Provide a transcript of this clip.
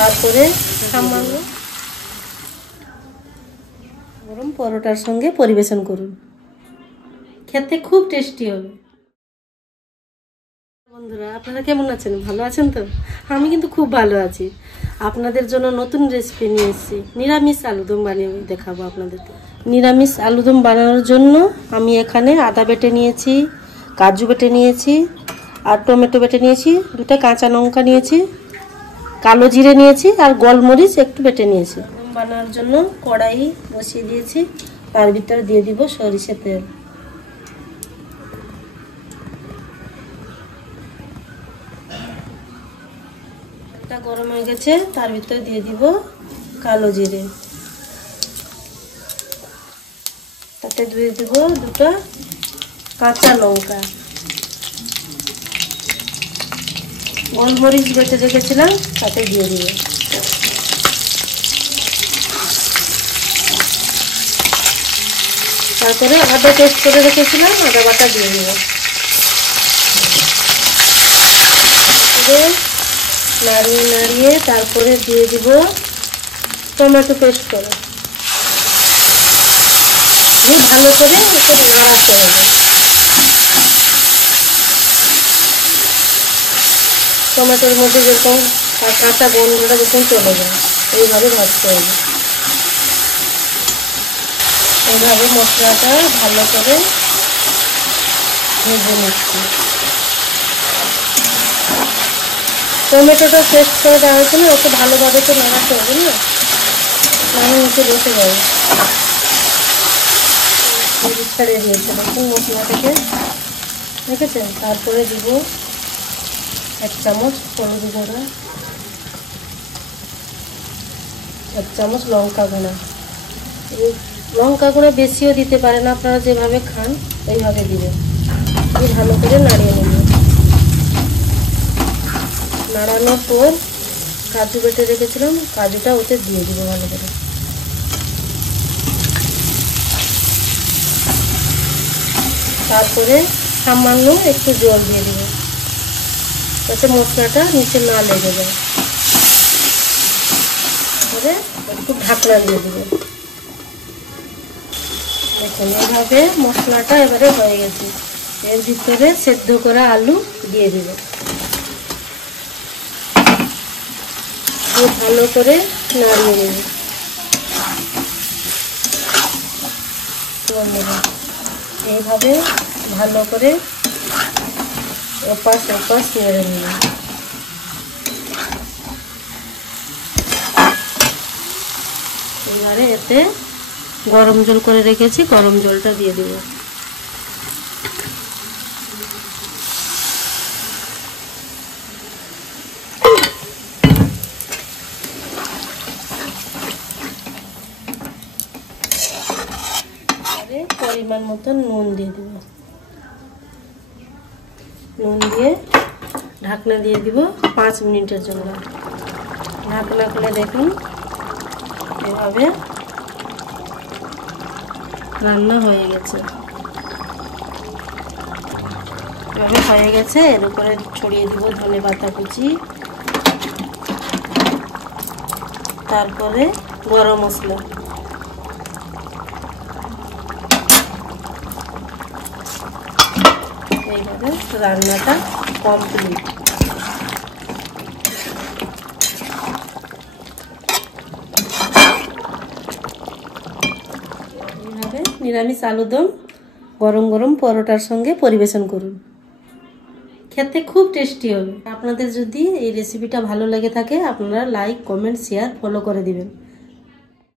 তারপরে সামান্য গরম পরোটার সঙ্গে পরিবেশন করুন, খেতে খুব টেস্টি হবে। বন্ধুরা, আপনারা কেমন আছেন? ভালো আছেন তো? আমি কিন্তু খুব ভালো আছি। আপনাদের জন্য নতুন রেসিপি নিয়ে এসেছি। নিরামিষ আলুদম বানিয়ে দেখাবো আপনাদেরকে। নিরামিষ আলুদম বানানোর জন্য আমি এখানে আদা বেটে নিয়েছি, কাজু বেটে নিয়েছি, আর টমেটো বেটে নিয়েছি, 2টা কাঁচা লঙ্কা নিয়েছি, কালো জিরে নিয়েছি, আর গোলমরিচ একটু বেটে নিয়েছি। আলুদম বানানোর জন্য কড়াই বসিয়ে দিয়েছি, তার ভিতরে দিয়ে দিব সরিষার তেল। গরম হয়ে গেছে, তার ভিতরে দিয়ে দিব কালো জিরে, তাতে দিয়ে দিব 2টা কাঁচা লঙ্কা, গোলমরিচ বেটে রেখেছিলাম তাতে দিয়ে দিব, তারপরে আদা পেস্ট করে রেখেছিলাম আদা বাটা দিয়ে দিব, নাড়িয়ে নাড়িয়ে তারপরে দিয়ে দিব টমেটো পেস্ট করে, ভালো করে একটু নাড়াতে হবে। টমেটোর মধ্যে যেরকম কাঁচা গন্ধটা যেরকম চলে যায় এইভাবে ভাজতে হবে। এইভাবে মশলাটা ভালো করে ভেজে নিচ্ছি। টমেটোটা পেস্ট করে দেওয়া হয়েছে না, ওকে ভালোভাবে তো নাড়াতে হবে না, নাড়া নিচে বসে যাবে। ছাড়িয়ে দিয়েছে দেখুন মশলাটাকে, দেখেছেন? তারপরে দিব 1 চামচ হলুদ গুঁড়া, 1 চামচ লঙ্কা গুঁড়া। লঙ্কা গুঁড়া বেশিও দিতে পারেন, আপনারা যেভাবে খান ওইভাবে দিবেন। ভালো করে নাড়িয়ে নেবেন। নাড়ানোর পর কাজু বেটে রেখেছিলাম, কাজুটা ওতে দিয়ে দিব ভালো করে। তারপরে সামান্য একটু জল দিয়ে দিব, যাতে মশলাটা নিচে না লেগে যায়। তারপরে একটু ঢাকনা দিয়ে দিব। দেখুন এইভাবে মশলাটা এবারে হয়ে গেছে। এর ভিতরে সেদ্ধ করা আলু দিয়ে দিব, ভালো করে নাড়িয়ে নেব। এইভাবে ভালো করে ওপাশ ওপাশ নেড়ে নেব। এবারে এতে গরম জল করে রেখেছি, গরম জলটা দিয়ে দেব। পরিমাণ মতো নুন দিয়ে দেব, নুন দিয়ে ঢাকনা দিয়ে দিব 5 মিনিটের জন্য। ঢাকনা খুলে দেখুন এভাবে রান্না হয়ে গেছে। এভাবে হয়ে গেছে, এর উপরে ছড়িয়ে দিব ধনেপাতা কুচি, তারপরে গরম মশলা, এইভাবে রান্নাটা কমপ্লিট। এইভাবে নিরামিষ আলুদম গরম গরম পরোটার সঙ্গে পরিবেশন করুন, খেতে খুব টেস্টি হবে। আপনাদের যদি এই রেসিপিটা ভালো লেগে থাকে আপনারা লাইক, কমেন্ট, শেয়ার, ফলো করে দিবেন।